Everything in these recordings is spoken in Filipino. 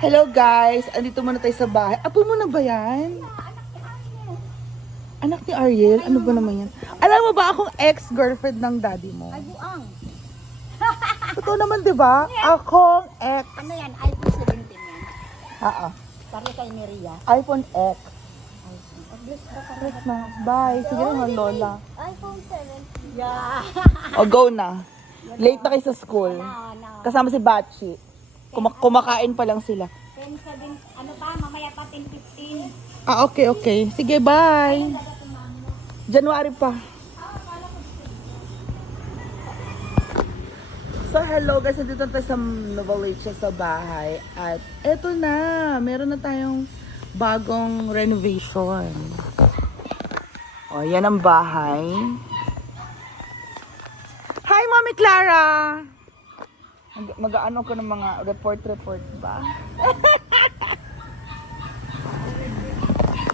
Hello guys, andito muna tayo sa bahay. Apo mo na ba yan? Anak ni Ariel? Ano ba naman yan? Alam mo ba akong ex-girlfriend ng daddy mo? Ay, buang. Totoo naman, di ba? Akong ex. Ano yan? iPhone 17 yan. Oo. Parang kay ni Ria. iPhone X. Bless ka pa. Christmas. Bye. Sige naman, Lola. iPhone 17. Yeah. O, go na. Late na kayo sa school. No. Kasama si Bachi. Kumakain pa lang sila. 10, 7, ano pa? Mamaya pa 10, 15. Ah, okay. Sige, bye. January pa. So, hello guys. Nandito tayo sa Novaliches sa bahay. At eto na. Meron na tayong bagong renovation. O, yan ang bahay. Hi, Mami Clara! Mag-ano ko ng mga report ba?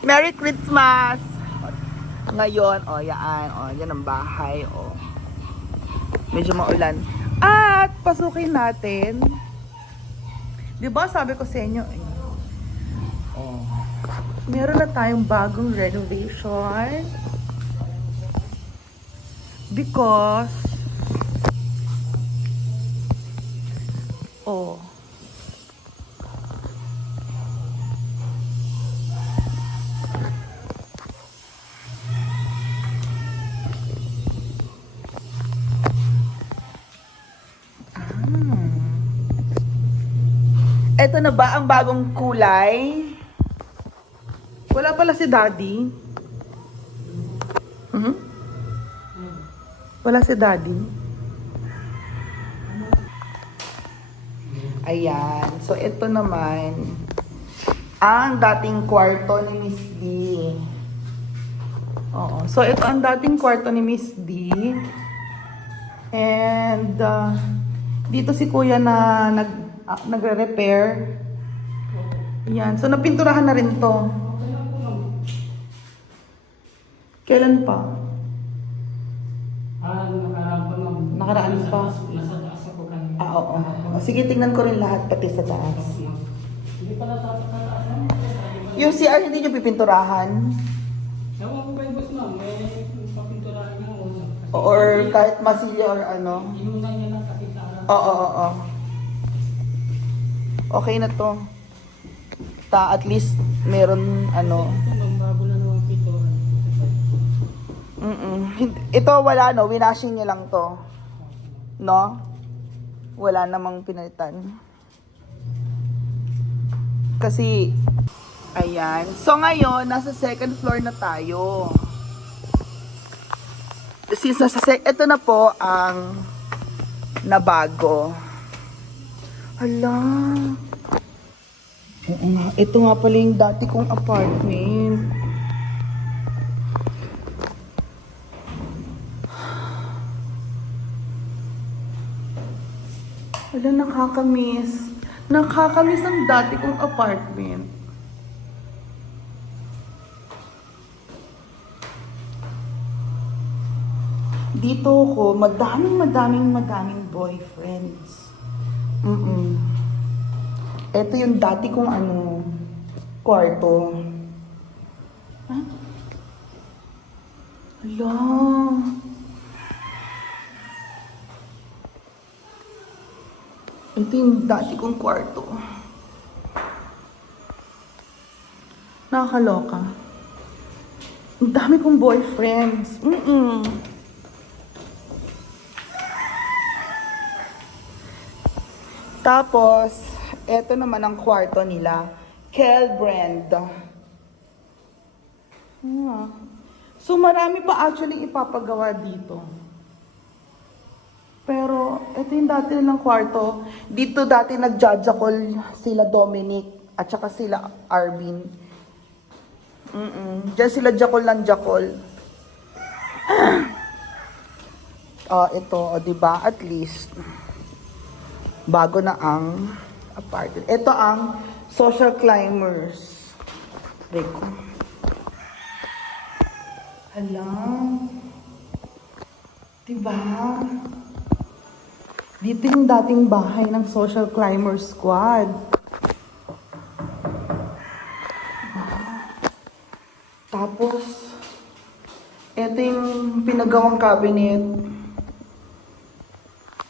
Merry Christmas! Ngayon, yan ang bahay, Medyo maulan. At, pasukin natin. Diba, sabi ko sa inyo, meron na tayong bagong renovation. Because, eto na ba ang bagong kulay? Wala pala si Daddy. Wala si Daddy. Ayan. So, ito naman ang dating kwarto ni Miss D. Oo. So, ito ang dating kwarto ni Miss D. And, dito si Kuya na nagre-repair. Ayan. So, napinturahan na rin to. Kailan pa? Nakaraan pa. Nasa taas ako kanina. Oo. Sige, tingnan ko rin lahat pati sa taas. Hindi pala taas Yung CR hindi nyo pipinturahan? Ewan ko ba yung boss ma'am, may papinturahan nga ako. Or kahit masilya or ano? Inunan niya lang kasi sa araw. Oo. Okay na to. At least meron ano. Ito, ang bago na naman pintura. Ito wala no, winashing niya lang to. No? Wala namang pinalitan. Kasi, ayan. So ngayon, nasa second floor na tayo. Since ito na po ang nabago. Hala. Oo nga. Ito nga pala yung dati kong apartment. Hala, nakakamiss. Nakakamiss ang dati kong apartment. Dito ko, madaming boyfriends. Ito yung dati kong kwarto. Ha? Hala. Ito yung dati kong kwarto. Nakakaloka. Ang dami kong boyfriends. Tapos, eto naman ang kwarto nila. Kel Brand. So, marami pa actually ipapagawa dito. Pero, ito yung dati nilang kwarto. Dito dati nagjajakol sila Dominic at saka sila Arvin. Diyan sila jakol ng jakol. Ito, diba? At least, bago na ang apartment. Ito ang social climbers. Reko. Hala. Diba? Dito yung dating bahay ng social climber squad. pinagawang cabinet.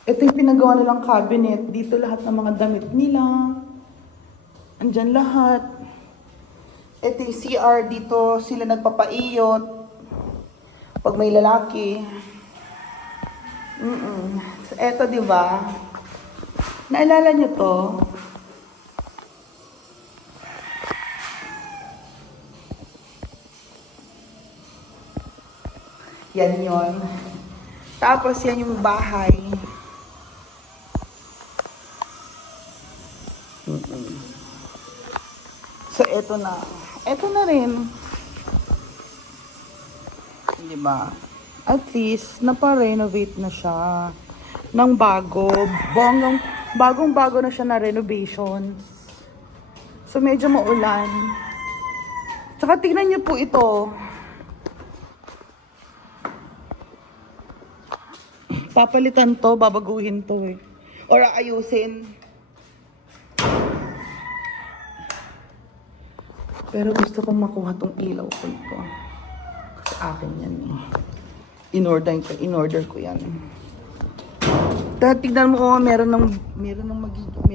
Ito yung pinagawa nilang cabinet. Dito lahat ng mga damit nila. Andyan lahat. Ito yung CR. Dito sila nagpapaiyot. Pag may lalaki. So, eto, di ba? Naalala nyo to? Yan yon. Tapos, yan yung bahay. So, eto na. Eto na rin. Di ba? At least, napa-renovate na siya ng bago. Bagong-bago na siya na renovation. So, medyo maulan. Tsaka, tignan niyo po ito. Papalitan to, babaguhin to eh. Or ayusin. Pero gusto kong makuha tong ilaw ko ito. Kasi akin yan eh. In-order ko yan. Tignan mo, meron ng magiging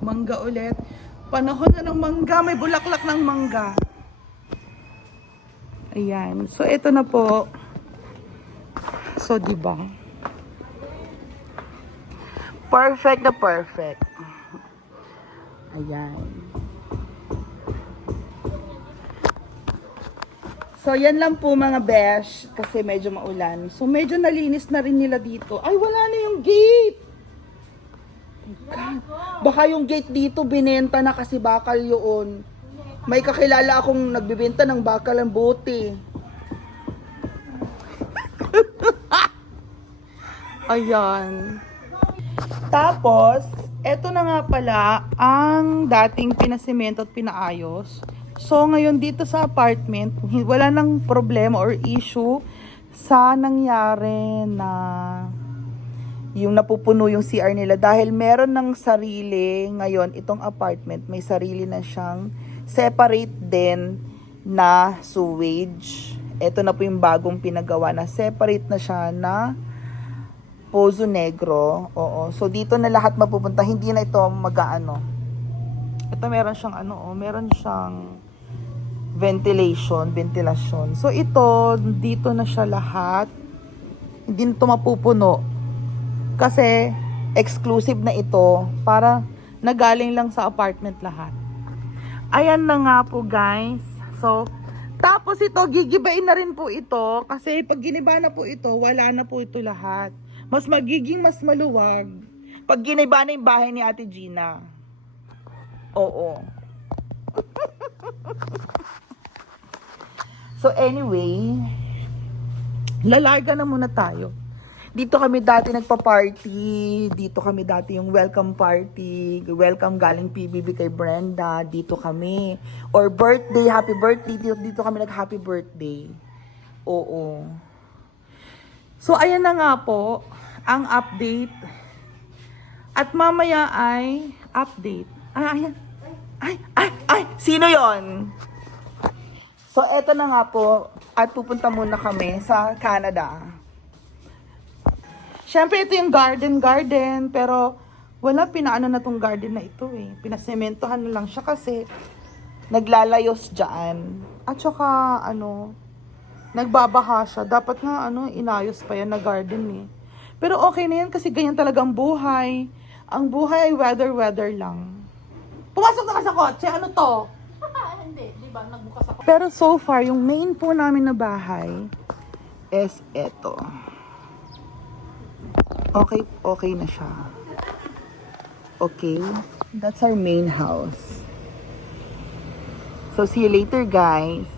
mangga ulit. Panahon na ng mangga, may bulaklak ng mangga. Ayan. So, ito na po. So, diba? Perfect na perfect. Ayan. So, yan lang po mga besh. Kasi medyo maulan. So, medyo nalinis na rin nila dito. Ay, wala na yung gate! God. Baka yung gate dito binenta na kasi bakal yun. May kakilala akong nagbibenta ng bakal ang bote. Ayan. Tapos, eto na nga pala ang dating pinasemento at pinaayos. So, ngayon dito sa apartment, wala nang problema or issue sa nangyari na yung napupuno yung CR nila. Dahil meron ng sarili, ngayon itong apartment, may sarili na siyang separate din na sewage. Ito na po yung bagong pinagawa na separate na siya na Pozo Negro. Oo. So, dito na lahat mapupunta. Hindi na ito mag-aano. Ito meron siyang meron siyang ventilasyon. So, ito, dito na siya lahat. Hindi na ito mapupuno. Kasi, exclusive na ito para nagaling lang sa apartment lahat. Ayan na nga po, guys. So, tapos ito, gigibain na rin po ito. Kasi, pag giniba na po ito, wala na po ito lahat. Mas maluwag pag giniba na yung bahay ni Ate Gina. Oo. So anyway, lalarga na muna tayo. Dito kami dati nagpa-party. Dito kami dati yung welcome party. Welcome galing PBB kay Brenda. Dito kami. Or birthday, happy birthday. Dito kami nag-happy birthday. Oo. So ayan na nga po ang update. At mamaya ay update. Ayan. Ay, sino yon? So, eto na nga po. At pupunta muna kami sa Canada. Siyempre, ito yung garden. Pero, wala pinaano na tong garden na ito eh. Pinasementohan na lang siya kasi naglalayos dyan. At saka, nagbabaha siya. Dapat nga, inayos pa yan na garden eh. Pero okay na yan kasi ganyan talaga ang buhay. Ang buhay ay weather lang. Pumasok na ka sa kotse. Ano to? Hindi, di ba? Nagbukas ako. Pero so far, yung main po namin na bahay is eto. Okay na siya. Okay? That's our main house. So, see you later, guys.